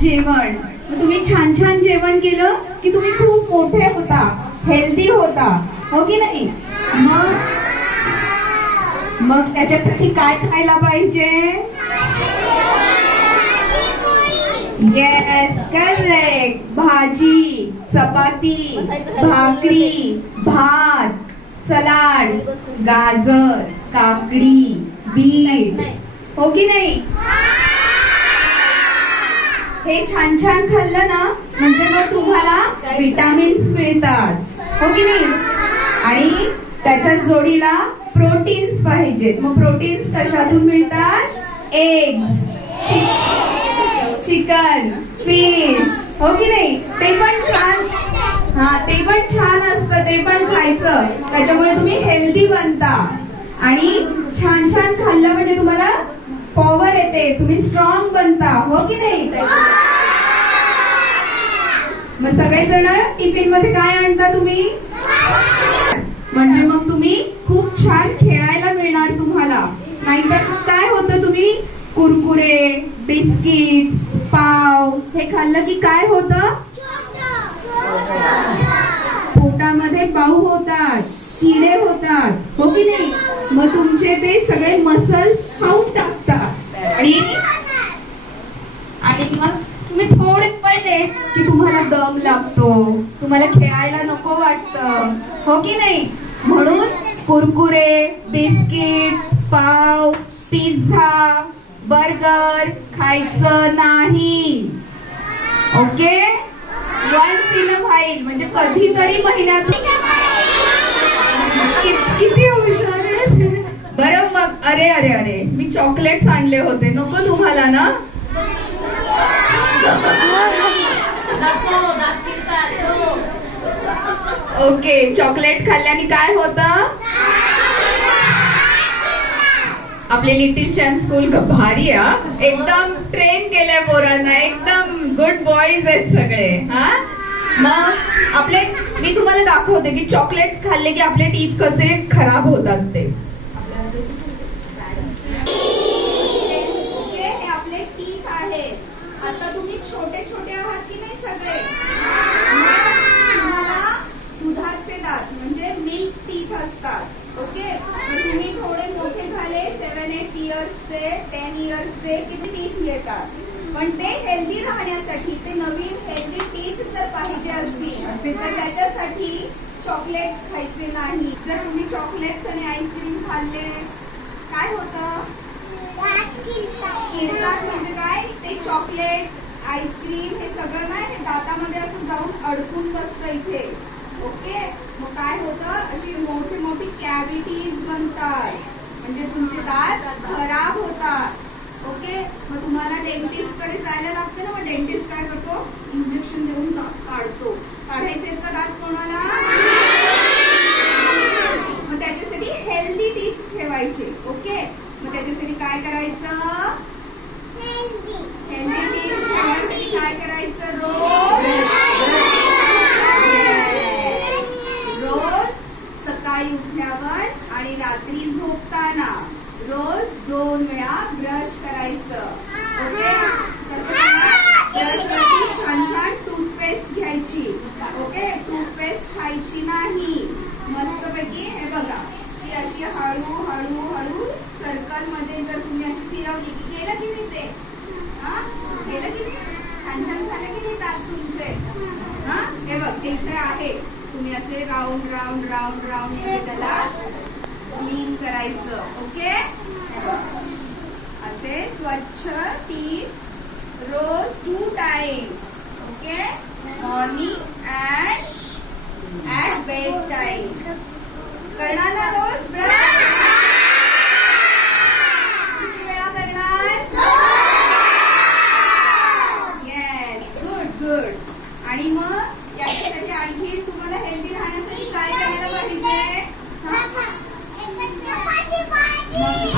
जेवण. मग तुम्ही छान छान जेवण केलं की तुम्ही खूप मोठे होता, हेल्दी होता, हो की नाही? मग त्याच्यासाठी काय खायला पाहिजे? Yes, correct. भाजी, चपाती, भाकरी, भात, सलाड, गाजर, काकडी, बीट, हो की नाही? हे छान छान खाल्लं ना म्हणजे मग तुम्हाला विटामिन्स मिळतात, हो की नाही? आणि त्याच्याच जोडीला प्रोटीन्स पाहिजेत. मग प्रोटीन्स कशातून मिळतात? एग्स, चिकन, फिश, हो की नाही? ते पण छान, ते पण छान असतं, ते पण खायचं. त्याच्यामुळे तुम्ही हेल्दी बनता आणि छान छान खाल्लं म्हणजे तुम्हाला पॉवर येते, तुम्ही स्ट्रॉंग बनता, हो की नाही? मग सगळेजण टिफिन मध्ये काय आणता तुम्ही? म्हणजे मग तुम्ही खूप छान खेळायला मिळणार तुम्हाला. नाहीतर मग काय होतं, तुम्ही कुरकुरे, बिस्किट, पाव हे खाल्लं की काय होतं? पोटामध्ये पाऊ होतात, किडे होतात, हो की नाही? मग तुमचे ते सगळे मसल्स खाऊन टाकतात आणि मग तुम्ही थोडे पडले की तुम्हाला दम लागतो, तुम्हाला खेळायला नको वाटतं, हो की नाही? म्हणून कुरकुरे, बिस्किट, पाव, पिझ्झा, बर्गर खायचं नाही. Okay? Once in a while म्हणजे कधीतरी महिन्यातून. किती हुशार आहे. बरं मग, अरे अरे अरे मी चॉकलेट्स आणले होते, नको तुम्हाला ना? ओके, चॉकलेट खाल्ल्याने काय होतं? आपले लिटिल चॅम्प स्कूल भारी आहे, एकदम ट्रेन केलंय पोरांना, एकदम गुड बॉईज आहेत सगळे. मग आपले, मी तुम्हाला दाखवते की चॉकलेट्स खाल्ले की आपले टीथ कसे खराब होतात ते. ओके, हे आपले टीथ आहेत. आता तुम्ही छोटे छोटे आहात की नाही सगळे? तुम्हाला दुधाचे दात म्हणजे मिल्क टीथ असतात. ओके, तुम्ही थोडे मोठे झाले, 7-8 इयर्सचे, 10 इयर्सचे, किती टीथ येतात. पण ते हेल्दी राहण्यासाठी, ते नवीन हेल्दी टीथ जर पाहिजे असतील तर त्याच्यासाठी चॉकलेट्स खायचे नाही. जर तुम्ही चॉकलेट्स आणि आईस्क्रीम खाल्ले काय होतं? किडतात. म्हणजे काय? ते चॉकलेट्स, आईस्क्रीम हे सगळं नाही, हे दातामध्ये असं जाऊन अडकून बसतं इथे. ओके, मग काय होतं? अशी मोठी मोठी कॅव्हिटीज बनतात, म्हणजे तुमचे दात खराब होतात. ओके, मग तुम्हाला डेंटिस्ट कडे जायला लागते ना. मग डेंटिस्ट काय करतो? इंजेक्शन देऊन काढतो. काढायचे का दात कोणाला? मग त्याच्यासाठी हेल्दी टीथ ठेवायचे. ओके, मग त्याच्यासाठी काय करायचं? हेल्दी टीथ ठेवण्यासाठी काय करायचं? रोज सकाळी उठल्यावर आणि रात्री झोपताना रोज 2 वेळा ब्रश करायचं. ओके, ब्रश छान छान टूथपेस्ट घ्यायची. ओके, टूथपेस्ट खायची नाही. मस्तपैकी हे बघा, की अशी हळू हळू हळू सर्कल मध्ये जर तुम्ही अशी फिरवली की गेलं की नाही ते? गेलं की नाही? छान छान झालं की नाही दात तुमचे? हे बघ, हे इथे आहे. तुम्ही असे राऊंड राऊंड राऊंड राऊंड त्याला क्लीन करायचं. ओके, असे स्वच्छ टीथ रोज 2 times. Okay, morning and at bed time. करणार ना रोज ब्रश? किती वेळा करणार? Yes, good good. आणि मग याच्यासाठी आणखी तुम्हाला हेल्दी राहण्यासाठी काय करायला पाहिजे?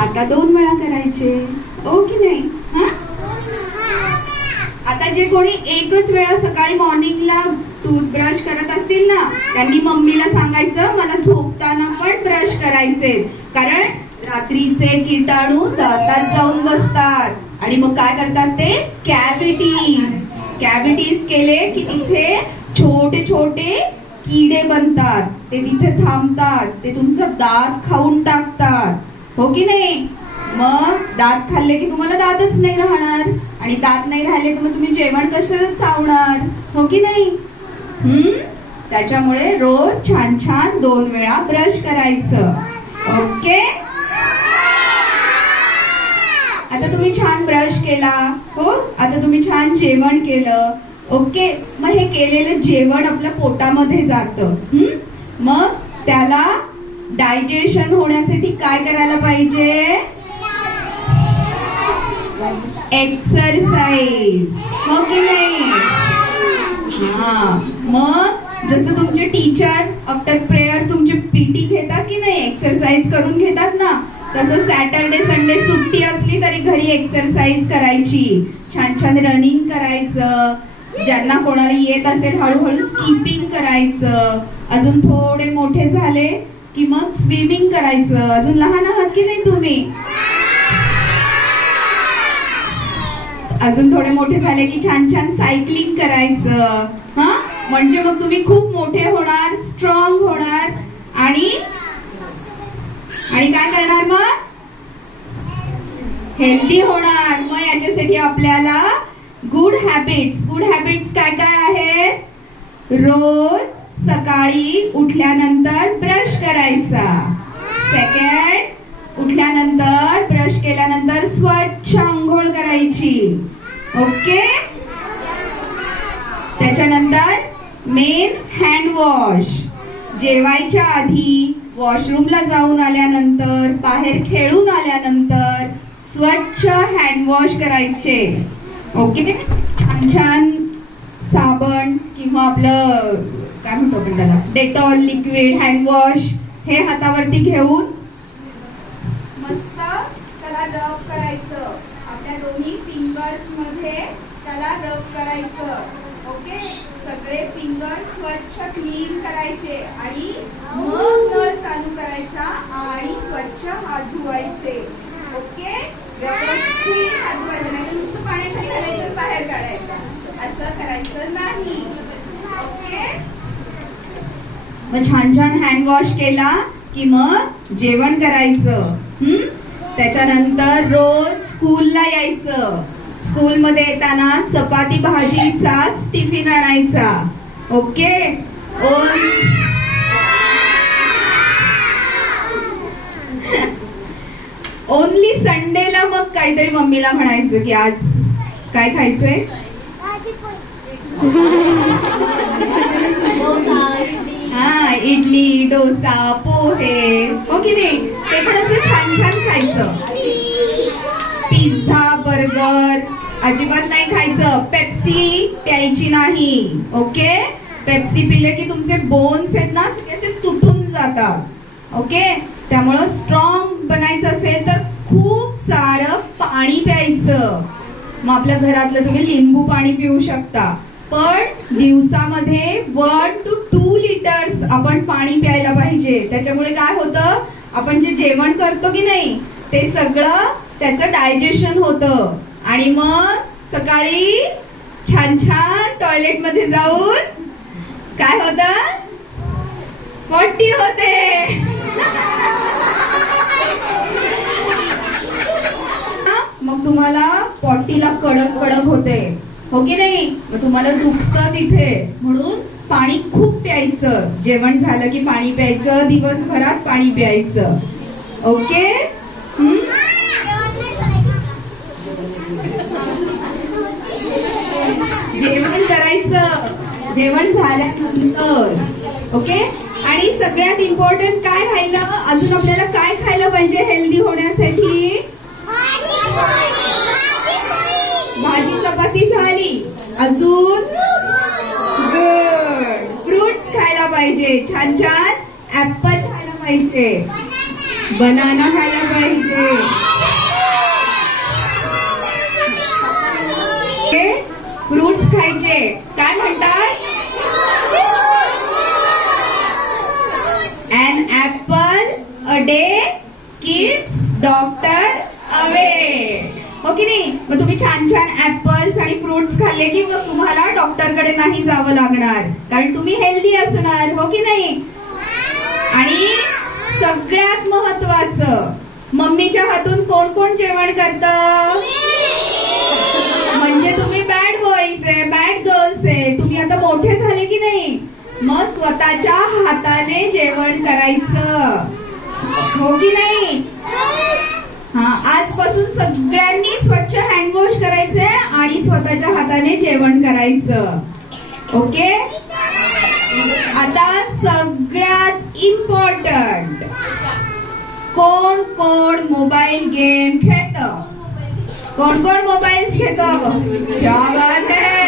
आता 2 वेळा करायचे, हो की नाही? आता जे कोणी एकच वेळा सकाळी मॉर्निंगला टूथब्रश करत असतील ना, त्यांनी मम्मीला सांगायचं मला झोपताना पण ब्रश करायचे, कारण रात्रीचे किटाणू दातात जाऊन बसतात आणि मग काय करतात ते? कॅव्हिटीज नोटीस केले की तिथे छोटे छोटे किडे बनतात, ते तिथे थांबतात, ते तुमचं दात खाऊन टाकतात, हो की नाही? मग दात खाल्ले की तुम्हाला दातच नाही राहणार, आणि दात नाही राहिले तर मग तुम्ही जेवण कसं चावणार, हो की नाही? त्याच्यामुळे रोज छान छान 2 वेळा ब्रश करायचं. ओके, आता तुम्ही छान ब्रश केला, हो, आता तुम्ही छान जेवण केलं. ओके, मग हे केलेलं जेवण आपल्या पोटामध्ये जातं. मग त्याला डायजेशन होण्यासाठी काय करायला पाहिजे? एक्सरसाइज, हो की नाही? हा, मग जसं तुमचे टीचर आफ्टर प्रेयर तुमची पीटी घेतात की नाही, एक्सरसाइज करून घेतात ना, तसं सॅटरडे संडे सुट्टी असली तरी घरी एक्सरसाइज करायची, छान छान रनिंग करायचं, ज्यांना कोणाला येत असेल हळूहळू स्किपिंग करायचं, अजून थोडे मोठे झाले की मग स्विमिंग करायचं. अजून लहान आहात की नाही तुम्ही? अजून थोडे मोठे झाले की छान छान सायकलिंग करायचं. हा, म्हणजे मग तुम्ही खूप मोठे होणार, स्ट्रॉंग होणार, आणि काय करणार? मग हेल्दी होणार. मग याच्यासाठी आपल्याला गुड हॅबिट्स काय काय आहेत? रोज सकाळी उठल्यानंतर ब्रश करायचा. सेकंड, उठल्यानंतर ब्रश केल्यानंतर स्वच्छ आंघोळ करायची. ओके, त्याच्यानंतर मेन हँड वॉश, जेवायच्या आधी, वॉशरूमला जाऊन आल्यानंतर, बाहेर खेळून आल्यानंतर स्वच्छ हँड वॉश करायचे. ओके, छान छान साबण किंवा आपलं काय म्हणतो आपण त्याला, डेटॉल लिक्विड हँड वॉश हे हातावरती घेऊन मस्त त्याला रब करायचं. आपल्या दोन्ही फिंगर्स मध्ये त्याला रब करायचं. ओके, सगळे फिंगर स्वच्छ क्लीन करायचे आणि मग नळ चालू करायचा आणि स्वच्छ हात धुवायचे. ओके, व्यवस्थित हात धुवायचे, नाही नुसतं पाण्याखाली घालायचं बाहेर काढायचं, असं करायचं नाही. ओके, मग छान छान हँड वॉश केला की मग जेवण करायचं. त्याच्यानंतर रोज स्कूलला यायचं. स्कूलमध्ये येताना चपाती भाजीचाच टिफिन आणायचा. ओके, ओनली संडेला मग काहीतरी मम्मीला म्हणायचं की आज काय खायचंय? हा, इडली, डोसा, पोहे, हो की नाही? ते पण असं छान छान खायचं. पिझ्झा, बर्गर अजिबात नाही खायचं. पेप्सी प्यायची नाही. ओके, पेप्सी पिले की तुमचे बोन्स आहेत ना सगळे तुटून जातात. ओके, त्यामुळं स्ट्रॉंग बनायचं असेल तर खूप सारं पाणी प्यायचं. मग आपल्या घरातलं तुम्ही लिंबू पाणी पिऊ शकता, पण दिवसामध्ये 1 to 2 लिटर्स आपण पाणी प्यायला पाहिजे. त्याच्यामुळे काय होतं, आपण जे जेवण करतो की नाही ते सगळं त्याचं डायजेशन होतं, आणि मग सकाळी छान छान टॉयलेट मध्ये जाऊन काय होतं, पॉटी होते. मग तुम्हाला पॉटीला कडक कडक होते, हो की नाही? मग तुम्हाला दुखतं तिथे, म्हणून पाणी खूप प्यायचं. जेवण झालं की पाणी प्यायचं, दिवसभरात पाणी प्यायचं. ओके, जेवण करायचं जेवण झाल्यानंतर. ओके, आणि सगळ्यात इम्पॉर्टंट काय राहिलं, अजून आपल्याला काय खायला पाहिजे हेल्दी होण्यासाठी? भाजी चपाती झाली, अजून गुड फ्रुट्स खायला पाहिजे. छान छान ऍपल खायला पाहिजे, बनाना खायला पाहिजे. फ्रुट्स खायचे. काय म्हणतात? An apple a day keeps doctor away. हो की नाही? मग तुम्ही छान छान ऍपल्स आणि फ्रुट्स खाल्ले की मग तुम्हाला डॉक्टरकडे नाही जावं लागणार, कारण तुम्ही हेल्दी असणार, हो की नाही? आणि सगळ्यात महत्वाचं, मम्मीच्या हातून कोण कोण जेवण करतं? म्हणजे तुम्ही बॅड बॉईज आहे, बॅड गर्ल्स आहे. तुम्ही आता मोठे झाले की नाही, मग स्वतःच्या हाताने जेवण करायचं, हो की नाही? हा, आजपासून सगळ्यांनी स्वच्छ हँडवॉश करायचंय आणि स्वतःच्या हाताने जेवण करायचं. ओके? आता सगळ्यात इम्पॉर्टंट, कोण कोण मोबाईल गेम खेळतं? कोण कोण मोबाईल खेळतो? क्या बात है.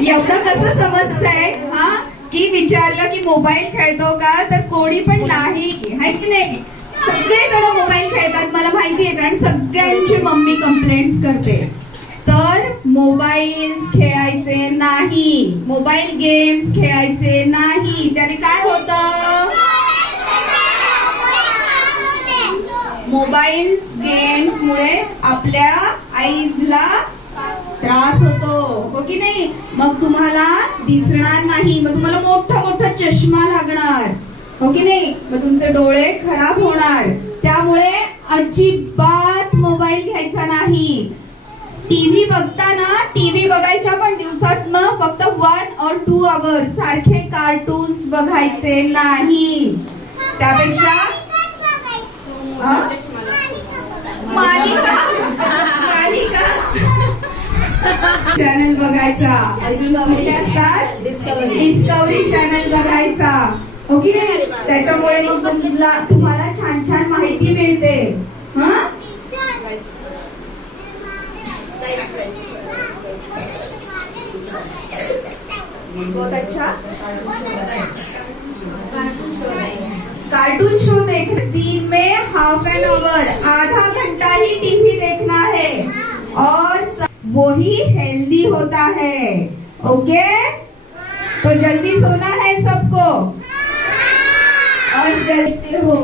एवढं कसं समजतंय हा, की विचारलं की मोबाईल खेळतो का, तर कोणी पण नाही, आहे की नाही? सगळेजण मोबाईल खेळतात, मला माहिती आहे, कारण सगळ्यांची मम्मी कंप्लेंट्स करते. तर मोबाईल खेळायचे नाही, मोबाईल गेम्स खेळायचे नाही. त्याने काय होतं? मोबाईल गेम्स मुळे आपल्या आईजला त्रास होतो, हो की नाही? मग तुम्हाला दिसणार नाही, मग तुम्हाला मोठा मोठा चष्मा लागणार, हो की नाही? मग तुमचे डोळे खराब होणार. त्यामुळे अजिबात मोबाईल घ्यायचा नाही. टीव्ही बघताना, टीव्ही बघायचा पण दिवसातनं फक्त 1 or 2 hours, सारखे कार्टून्स बघायचे नाही. त्यापेक्षा मालिका चॅनल बघायचा. अजून कुठले असतात? डिस्कवरी चॅनल बघायचा, हो की नाही? त्याच्यामुळे मग तुम्हाला छान छान माहिती मिळते. हा, बहुत अच्छा. कार्टून शो देखना, दिन में ½ an hour, आधा घंटा ही टीवी देखना है, और वही हेल्दी होता है. ओके? तो जल्दी सोना है सबको, और जलते हो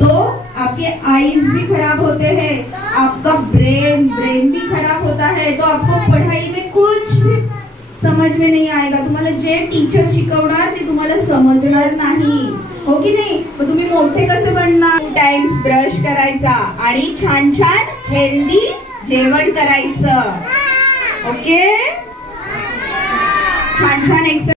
तो आपके आईज भी खराब होते हैं, आपका ब्रेन भी खराब होता है. तो आपको पढ़ाई में कुछ भी समझ में नहीं आएगा. तुम्हाला जे टीचर शिकवणार ते तुम्हाला समजणार नाही, हो की नाही? मग तुम्ही मोठे कसे बनणार? 2 times ब्रश करायचा आणि छान छान हेल्दी जेवण करायचं. ओके? छान छान एक्सरसाइज